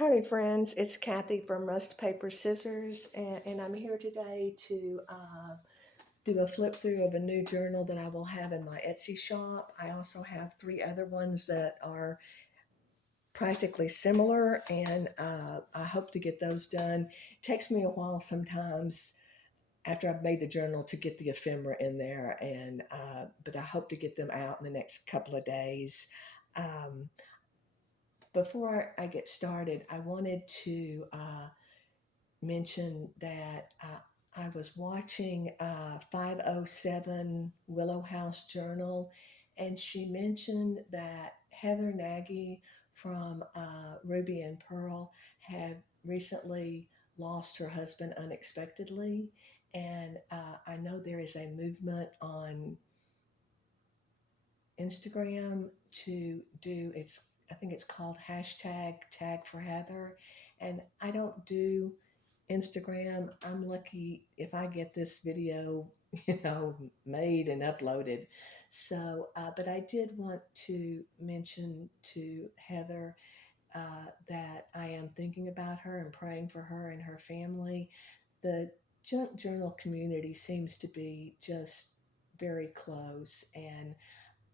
Howdy, friends. It's Kathy from RustPaperScissors, and I'm here today to do a flip through of a new journal that I will have in my Etsy shop. I also have 3 other ones that are practically similar, and I hope to get those done. It takes me a while sometimes after I've made the journal to get the ephemera in there, and but I hope to get them out in the next couple of days. Um, Before I get started, I wanted to mention that I was watching 507 Willow House Journal, and she mentioned that Heather Naggy from Ruby and Pearl had recently lost her husband unexpectedly. And I know there is a movement on Instagram to do it's I think it's called hashtag tagforHeather. And I don't do Instagram. I'm lucky if I get this video, made and uploaded. So, but I did want to mention to Heather that I am thinking about her and praying for her and her family. The junk journal community seems to be just very close, and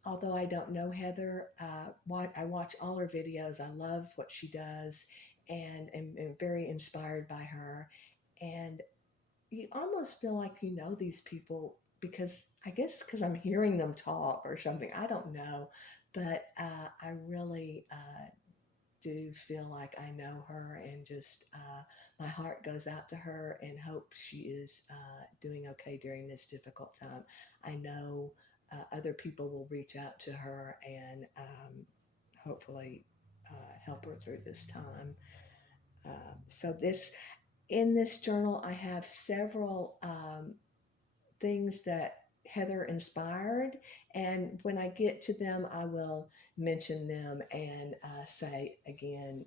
although I don't know Heather, I watch all her videos. I love what she does, and am very inspired by her. And you almost feel like you know these people because I guess because I'm hearing them talk or something. I don't know, but I really do feel like I know her, and just my heart goes out to her and hope she is doing okay during this difficult time. I know other people will reach out to her and hopefully help her through this time. So this in this journal, I have several things that Heather inspired, and when I get to them, I will mention them and say again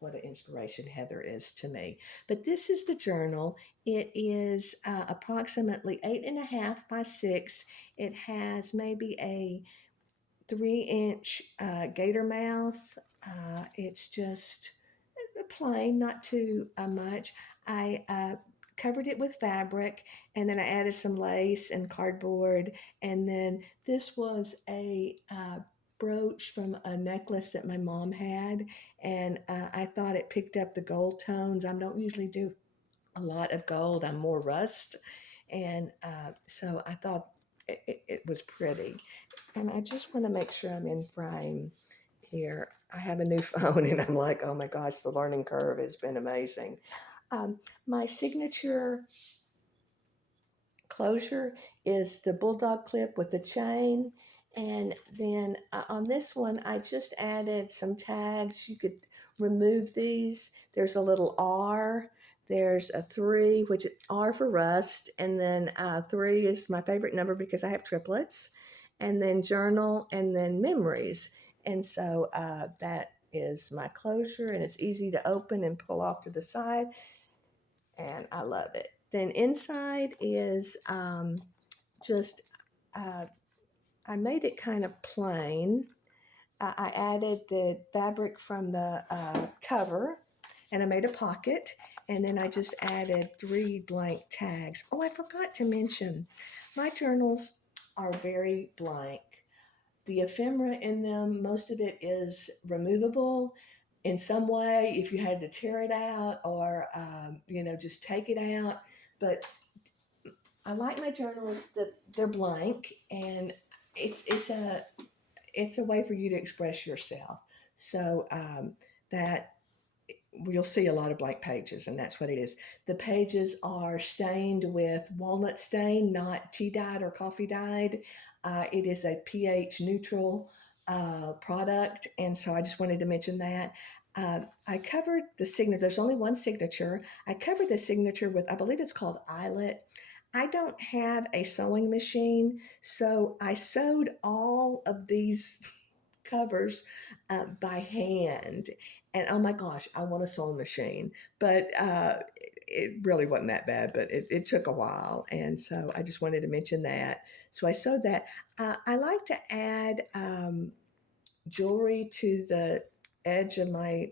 what an inspiration Heather is to me. But this is the journal. It is approximately 8.5 by 6. It has maybe a 3-inch gator mouth. It's just plain, not too much. I covered it with fabric, and then I added some lace and cardboard. And then this was a brooch from a necklace that my mom had, and I thought it picked up the gold tones. I don't usually do a lot of gold. I'm more rust, and so I thought it was pretty. And I just want to make sure I'm in frame here. I have a new phone, and I'm like, oh my gosh, the learning curve has been amazing. My signature closure is the bulldog clip with the chain. And then on this one, I just added some tags. You could remove these. There's a little R. There's a 3, which is R for rust. And then 3 is my favorite number because I have triplets. And then journal, and then memories. And so that is my closure, and it's easy to open and pull off to the side. And I love it. Then inside is just, uh, I made it kind of plain. I added the fabric from the cover, and I made a pocket, and then I just added 3 blank tags. Oh, I forgot to mention, my journals are very blank. The ephemera in them, most of it is removable in some way if you had to tear it out or, just take it out. But I like my journals that they're blank, and it's a way for you to express yourself. So that you'll see a lot of blank pages, and that's what it is. The pages are stained with walnut stain, not tea dyed or coffee dyed. It is a pH neutral product, and so I just wanted to mention that. I covered the signature. There's only one signature. I covered the signature with, I believe it's called Eyelet. I don't have a sewing machine, so I sewed all of these covers by hand. And oh my gosh, I want a sewing machine, but it really wasn't that bad, but it took a while. And so I just wanted to mention that. So I sewed that. I like to add jewelry to the edge of my,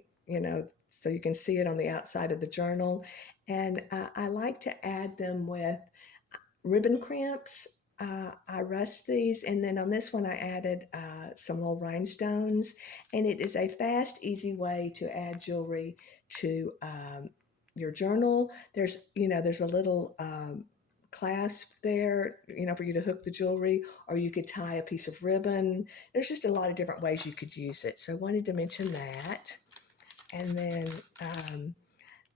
so you can see it on the outside of the journal. And I like to add them with ribbon crimps. I rust these, and then on this one I added some little rhinestones, and it is a fast, easy way to add jewelry to your journal. There's a little clasp there, for you to hook the jewelry, or you could tie a piece of ribbon. There's just a lot of different ways you could use it. So I wanted to mention that. And then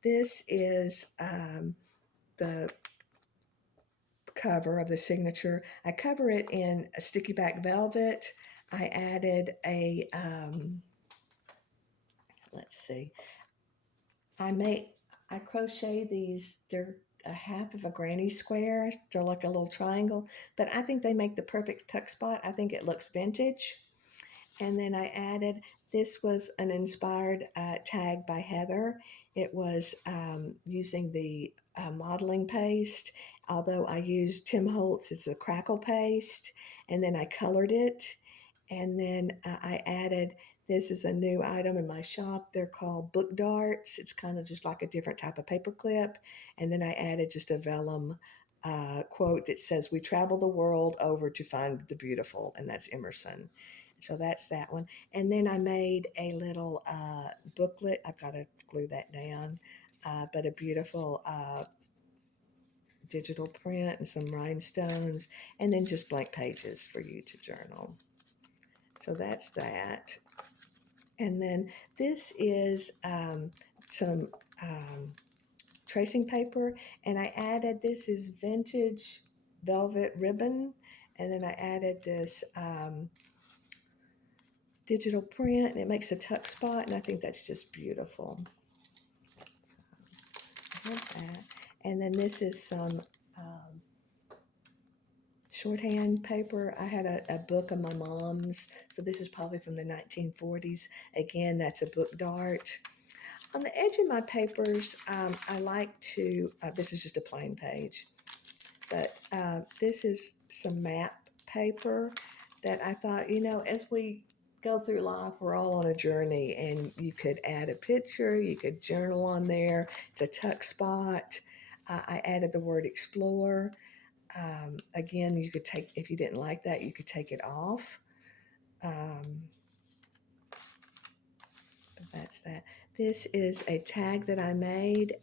this is the cover of the signature. I cover it in a sticky back velvet. I added a, let's see, I crochet these, they're a half of a granny square. They're like a little triangle, but I think they make the perfect tuck spot. I think it looks vintage. And then I added, this was an inspired tag by Heather. It was using the modeling paste, although I used Tim Holtz, it's a crackle paste, and then I colored it. And then I added, this is a new item in my shop. They're called book darts. It's kind of just like a different type of paper clip. And then I added just a vellum quote that says, "We travel the world over to find the beautiful," and that's Emerson. So that's that one. And then I made a little booklet. I've got to glue that down, but a beautiful digital print and some rhinestones, and then just blank pages for you to journal. So that's that. And then this is some tracing paper, and I added, this is vintage velvet ribbon, and then I added this digital print, and it makes a tuck spot, and I think that's just beautiful. So I have that. And then this is some shorthand paper. I had a book of my mom's, so this is probably from the 1940s. Again, that's a book dart. On the edge of my papers, I like to, this is just a plain page, but this is some map paper that I thought, as we go through life, we're all on a journey, and you could add a picture, you could journal on there. It's a tuck spot. I added the word explore. Again, you could take, if you didn't like that, you could take it off. But that's that. This is a tag that I made.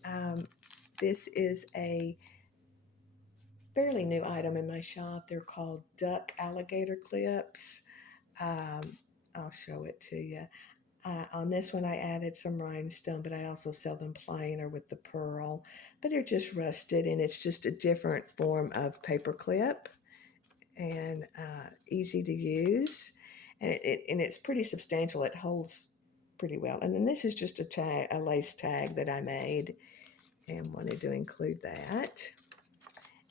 This is a fairly new item in my shop. They're called duck alligator clips. I'll show it to you. On this one, I added some rhinestone, but I also sell them plain or with the pearl. But they're just rusted, and it's just a different form of paper clip, and easy to use. And it's pretty substantial. It holds pretty well. And then this is just a tag, a lace tag that I made, and wanted to include that.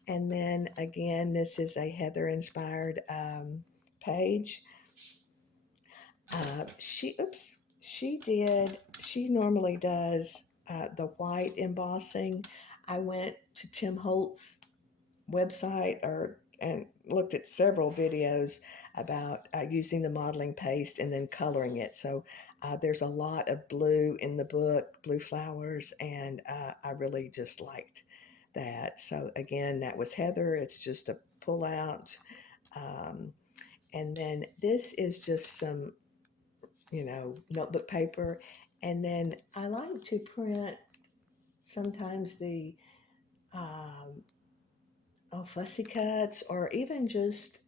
And then again, this is a Heather inspired page. She normally does the white embossing. I went to Tim Holt's website and looked at several videos about using the modeling paste and then coloring it. So there's a lot of blue in the book, blue flowers, and I really just liked that. So again, that was Heather. It's just a pull out. And then this is just some, notebook paper. And then I like to print sometimes the fussy cuts, or even just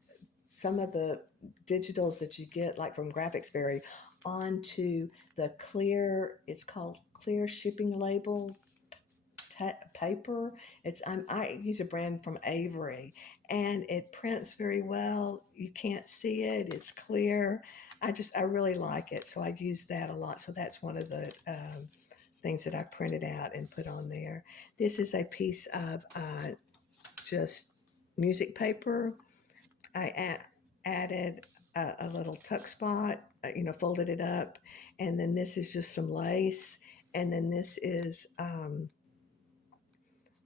some of the digitals that you get like from Graphics Berry onto the clear, it's called clear shipping label paper. I use a brand from Avery, and it prints very well. You can't see it. It's clear. I really like it, so I use that a lot. So that's one of the things that I printed out and put on there. This is a piece of just music paper. I added a little tuck spot, folded it up, and then this is just some lace, and then this is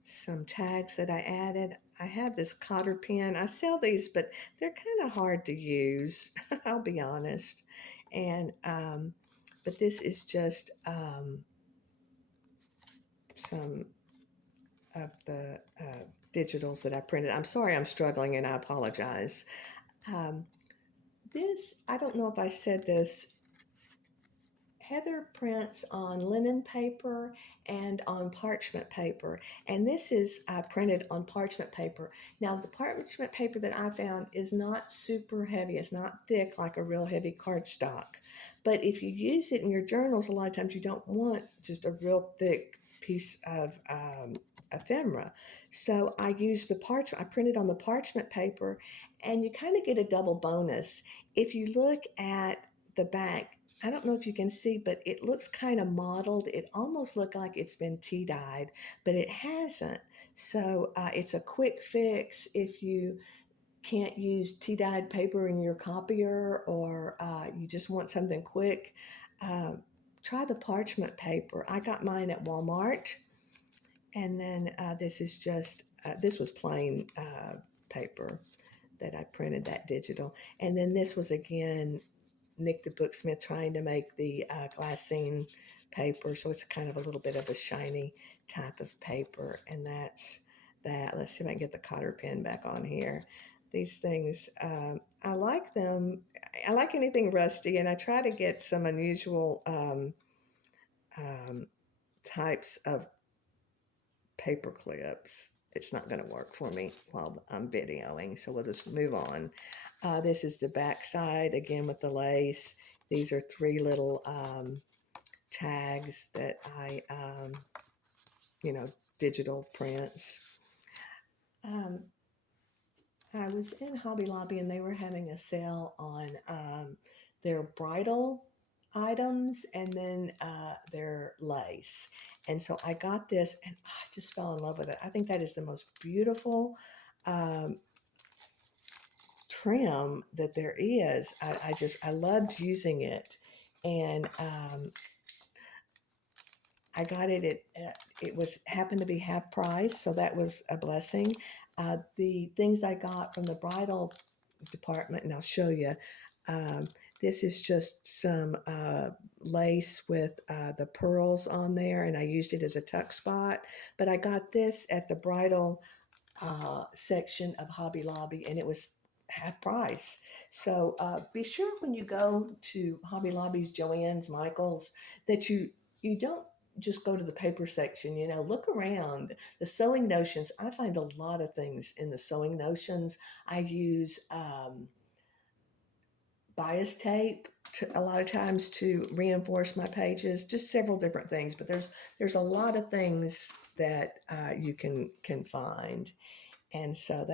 some tags that I added. I have this cotter pen. I sell these, but they're kind of hard to use. I'll be honest. And but this is just some of the digitals that I printed. I'm sorry I'm struggling, and I apologize. This, I don't know if I said this, Heather prints on linen paper and on parchment paper. And this is printed on parchment paper. Now, the parchment paper that I found is not super heavy. It's not thick like a real heavy cardstock. But if you use it in your journals, a lot of times you don't want just a real thick piece of ephemera. So I used the parchment, I printed on the parchment paper, and you kind of get a double bonus. If you look at the back, I don't know if you can see, but it looks kind of mottled. It almost looked like it's been tea dyed, but it hasn't. So it's a quick fix if you can't use tea dyed paper in your copier, or you just want something quick. Try the parchment paper. I got mine at Walmart, and then this is just this was plain paper that I printed that digital, and then this was again Nik the Booksmith trying to make the glassine paper, so it's kind of a little bit of a shiny type of paper, and that's that. Let's see if I can get the cotter pen back on here. These things, I like them. I like anything rusty, and I try to get some unusual types of paper clips. It's not going to work for me while I'm videoing, so we'll just move on. This is the back side, again with the lace. These are three little tags that I, digital prints. I was in Hobby Lobby, and they were having a sale on their bridal items, and then their lace. And so I got this, and I just fell in love with it. I think that is the most beautiful trim that there is. I loved using it, and I got it at it was happened to be half price, so that was a blessing. The things I got from the bridal department, and I'll show you. This is just some lace with the pearls on there, and I used it as a tuck spot. But I got this at the bridal section of Hobby Lobby, and it was half price. So be sure when you go to Hobby Lobby's, Joann's, Michael's, that you don't just go to the paper section. Look around. The sewing notions, I find a lot of things in the sewing notions. I use bias tape a lot of times to reinforce my pages, just several different things, but there's a lot of things that you can find. And so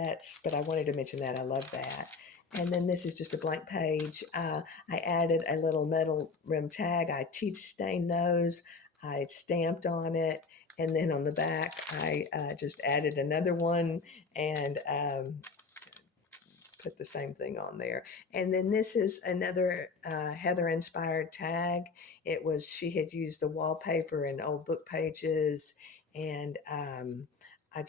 but I wanted to mention that. I love that. And then this is just a blank page. I added a little metal rim tag. I tea stained those. I stamped on it. And then on the back, I just added another one and put the same thing on there. And then this is another Heather inspired tag. She had used the wallpaper and old book pages, and I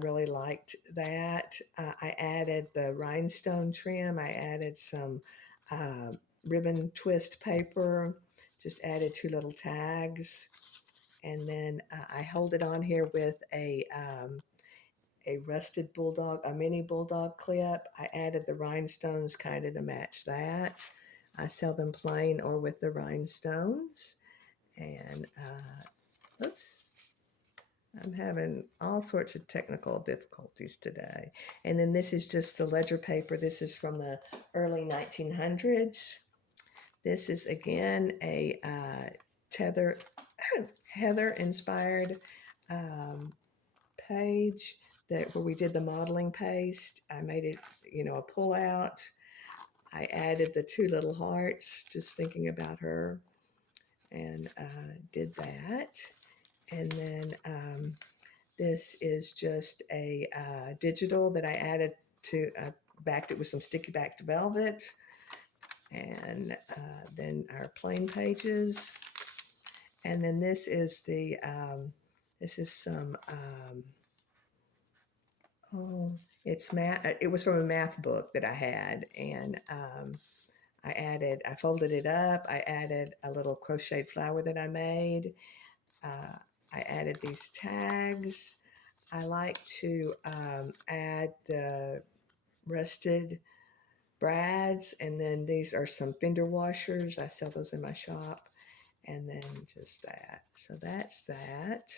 really liked that. I added the rhinestone trim. I added some ribbon twist paper, just added two little tags. And then I hold it on here with a rusted bulldog, a mini bulldog clip. I added the rhinestones kind of to match that. I sell them plain or with the rhinestones. And oops. I'm having all sorts of technical difficulties today. And then this is just the ledger paper. This is from the early 1900s. This is, again, a Heather inspired page where we did the modeling paste. I made it, a pull out. I added the two little hearts, just thinking about her, and did that. And then this is just a digital that I added to, backed it with some sticky backed velvet. And then our plain pages. And then this is some, it's math. It was from a math book that I had. And I folded it up. I added a little crocheted flower that I made. I added these tags. I like to add the rusted brads, and then these are some fender washers. I sell those in my shop, and then just that. So that's that.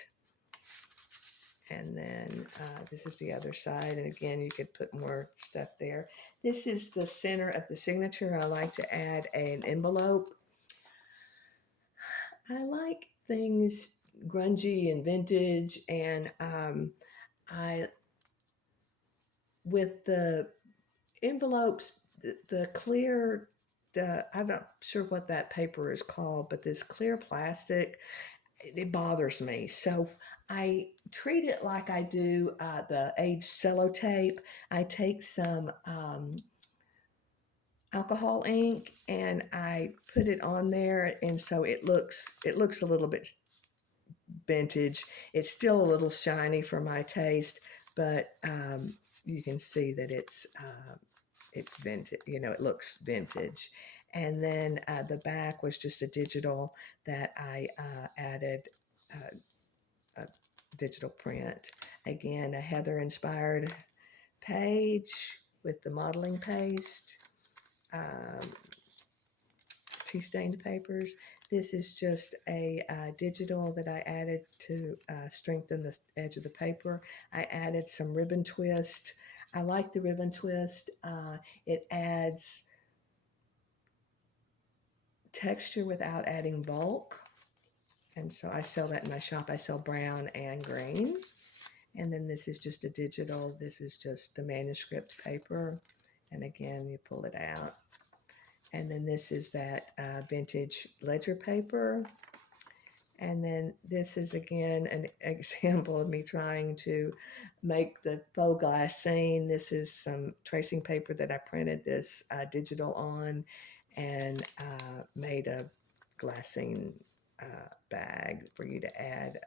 And then this is the other side, and again, you could put more stuff there. This is the center of the signature. I like to add an envelope. I like things grungy and vintage, and I, with the envelopes, the clear, I'm not sure what that paper is called, but this clear plastic, it bothers me. So I treat it like I do the aged sellotape. I take some alcohol ink and I put it on there, and so it looks a little bit vintage. It's still a little shiny for my taste, but you can see that it's vintage. You know, it looks vintage. And then the back was just a digital that I added a digital print. Again, a Heather inspired page with the modeling paste, tea stained papers. This is just a digital that I added to strengthen the edge of the paper. I added some ribbon twist. I like the ribbon twist. It adds texture without adding bulk. And so I sell that in my shop. I sell brown and green. And then this is just a digital. This is just the manuscript paper. And again, you pull it out. And then this is that vintage ledger paper. And then this is again an example of me trying to make the faux glassine. This is some tracing paper that I printed this digital on and made a glassine bag for you to add,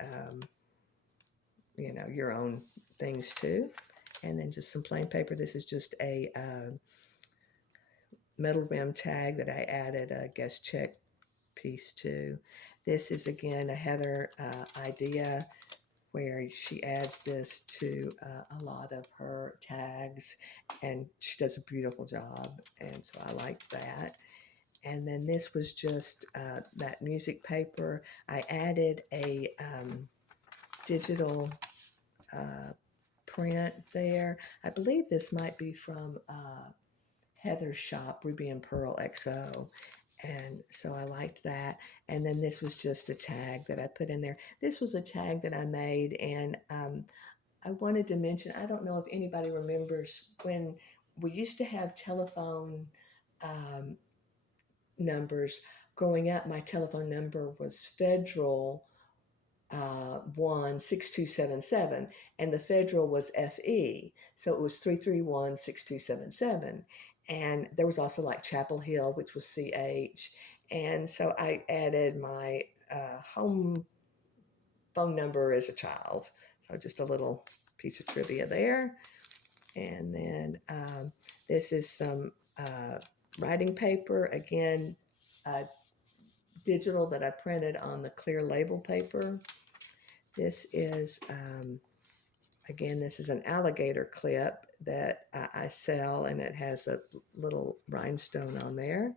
you know, your own things to. And then just some plain paper. This is just a metal rim tag that I added a guest check piece to. This is again a Heather idea where she adds this to a lot of her tags, and she does a beautiful job, and so I liked that. And then this was just that music paper. I added a digital print there. I believe this might be from Heather's shop, Ruby and Pearl XO. And so I liked that. And then this was just a tag that I put in there. This was a tag that I made, and I wanted to mention, I don't know if anybody remembers when we used to have telephone numbers. Growing up, my telephone number was Federal 16277, and the Federal was FE, so it was 3316277. And there was also like Chapel Hill, which was CH. And so I added my home phone number as a child. So just a little piece of trivia there. And then this is some writing paper, again, digital that I printed on the clear label paper. This is, again, this is an alligator clip that I sell, and it has a little rhinestone on there.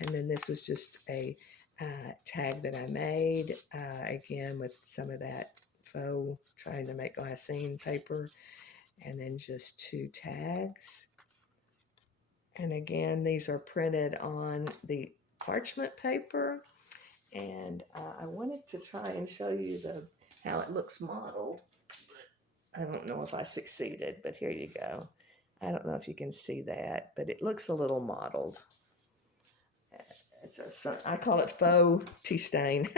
And then this was just a tag that I made, again, with some of that faux, trying to make glassine paper. And then just two tags. And again, these are printed on the parchment paper. And I wanted to try and show you how it looks modeled. I don't know if I succeeded, but here you go. I don't know if you can see that, but it looks a little modeled. I call it faux tea stain.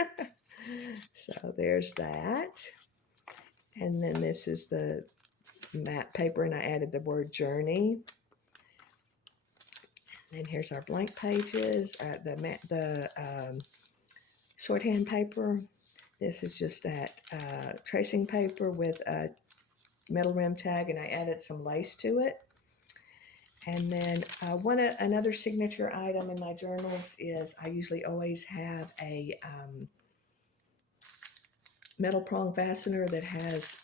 So there's that. And then this is the matte paper, and I added the word journey. And here's our blank pages, the shorthand paper. This is just that tracing paper with a metal rim tag, and I added some lace to it. And then another signature item in my journals is I usually always have a metal prong fastener that has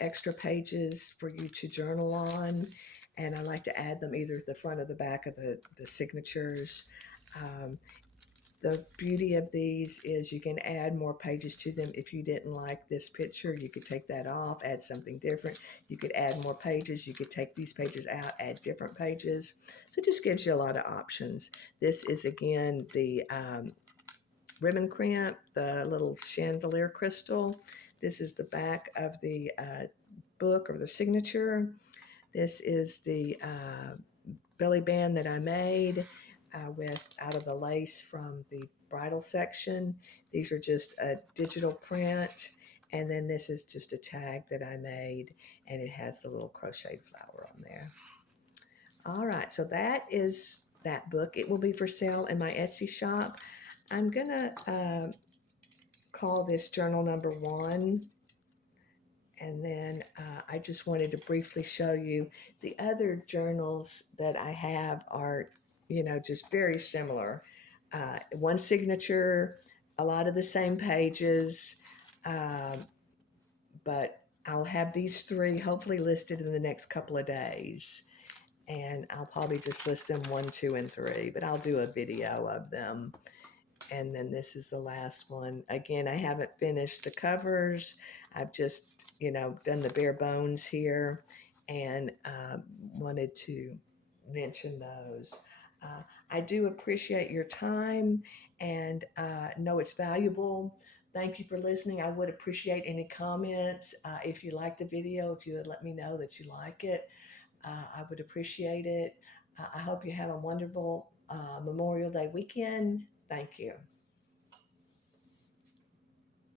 extra pages for you to journal on. And I like to add them either at the front or the back of the signatures. Um, the beauty of these is you can add more pages to them. If you didn't like this picture, you could take that off, add something different. You could add more pages. You could take these pages out, add different pages. So it just gives you a lot of options. This is, again, the ribbon crimp, the little chandelier crystal. This is the back of the book or the signature. This is the belly band that I made with out of the lace from the bridal section. These are just a digital print. And then this is just a tag that I made, and it has the little crocheted flower on there. All right, so that is that book. It will be for sale in my Etsy shop. I'm gonna call this journal number 1. And then I just wanted to briefly show you the other journals that I have are, just very similar. One signature, a lot of the same pages, um, but I'll have these 3 hopefully listed in the next couple of days. And I'll probably just list them 1, 2, and 3, but I'll do a video of them. And then this is the last one. Again, I haven't finished the covers. I've just, done the bare bones here, and wanted to mention those. I do appreciate your time, and know it's valuable. Thank you for listening. I would appreciate any comments. If you like the video, if you would let me know that you like it, I would appreciate it. I hope you have a wonderful Memorial Day weekend. Thank you.